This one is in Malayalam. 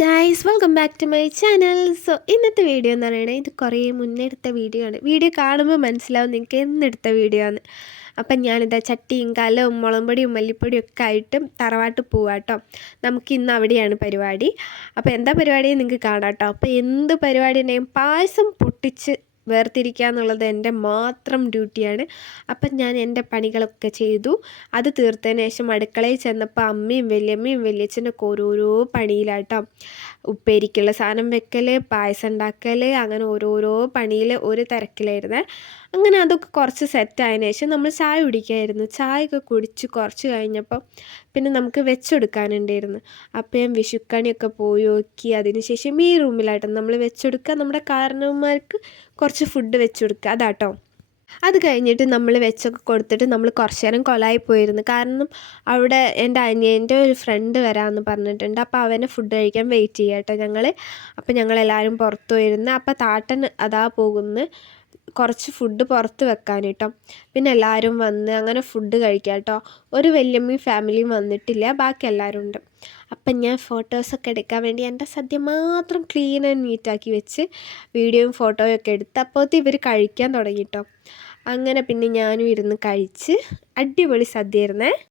Guys welcome back to my channel. So ഇന്നത്തെ വീഡിയോ എന്ന് പറയുന്നത് ഇത് കുറേ മുന്നേ എടുത്ത വീഡിയോ ആണ്. വീഡിയോ കാണുമ്പോൾ മനസ്സിലാവും നിങ്ങൾക്ക് എന്നെടുത്ത വീഡിയോ ആണ്. അപ്പം ഞാനിതാ ചട്ടിയും കലവും മുളകുപൊടിയും മല്ലിപ്പൊടിയും ഒക്കെ ആയിട്ട് തറവാട്ട് പോവാട്ടോ. നമുക്ക് ഇന്ന് അവിടെയാണ് പരിപാടി. അപ്പോൾ എന്താ പരിപാടി നിങ്ങൾക്ക് കാണാം കേട്ടോ. അപ്പോൾ എന്ത് പരിപാടി ഉണ്ടെങ്കിലും പായസം പൊട്ടിച്ച് വേർതിരിക്കുക എന്നുള്ളത് എൻ്റെ മാത്രം ഡ്യൂട്ടിയാണ്. അപ്പം ഞാൻ എൻ്റെ പണികളൊക്കെ ചെയ്തു. അത് തീർത്തതിന് ശേഷം അടുക്കളയിൽ ചെന്നപ്പോൾ അമ്മയും വല്യമ്മയും വല്യച്ഛനൊക്കെ ഓരോരോ പണിയിലാട്ടോ. ഉപ്പേരിക്കുള്ള സാധനം വെക്കൽ, പായസം ഉണ്ടാക്കൽ, അങ്ങനെ ഓരോരോ പണിയിൽ ഒരു തിരക്കിലായിരുന്നേ. അങ്ങനെ അതൊക്കെ കുറച്ച് സെറ്റായതിനു ശേഷം നമ്മൾ ചായ കുടിക്കായിരുന്നു. ചായയൊക്കെ കുടിച്ച് കുറച്ച് കഴിഞ്ഞപ്പോൾ പിന്നെ നമുക്ക് വെച്ചെടുക്കാനുണ്ടായിരുന്നു. അപ്പോൾ ഞാൻ വിഷുക്കണിയൊക്കെ പോയി നോക്കി. അതിന് ശേഷം ഈ റൂമിലായിട്ട് നമ്മൾ വെച്ചെടുക്കുക, നമ്മുടെ കാരണവന്മാർക്ക് കുറച്ച് ഫുഡ് വെച്ചെടുക്കുക, അതാട്ടോ. അത് കഴിഞ്ഞിട്ട് നമ്മൾ വെച്ചൊക്കെ കൊടുത്തിട്ട് നമ്മൾ കുറച്ച് നേരം കൊലായി പോയിരുന്നു. കാരണം അവിടെ എൻ്റെ അനിയൻ്റെ ഒരു ഫ്രണ്ട് വരാമെന്ന് പറഞ്ഞിട്ടുണ്ട്. അപ്പോൾ അവനെ ഫുഡ് കഴിക്കാൻ വെയിറ്റ് ചെയ്യാം കേട്ടോ ഞങ്ങൾ. അപ്പോൾ ഞങ്ങളെല്ലാവരും പുറത്ത് പോയിരുന്നു. അപ്പോൾ താട്ടൻ അതാ പോകുന്നു കുറച്ച് ഫുഡ് പുറത്ത് വെക്കാൻ കേട്ടോ. പിന്നെ എല്ലാവരും വന്ന് അങ്ങനെ ഫുഡ് കഴിക്കാം കേട്ടോ. ഒരു വല്യമ്മയും ഫാമിലിയും വന്നിട്ടില്ല, ബാക്കി എല്ലാവരും ഉണ്ട്. അപ്പം ഞാൻ ഫോട്ടോസൊക്കെ എടുക്കാൻ വേണ്ടി എൻ്റെ സദ്യ മാത്രം ക്ലീൻ ആൻഡ് നീറ്റാക്കി വെച്ച് വീഡിയോയും ഫോട്ടോയും ഒക്കെ എടുത്ത് അപ്പോഴത്തെ ഇവർ കഴിക്കാൻ തുടങ്ങി കേട്ടോ. അങ്ങനെ പിന്നെ ഞാനും ഇരുന്ന് കഴിച്ച് അടിപൊളി സദ്യ ആയിരുന്നേ.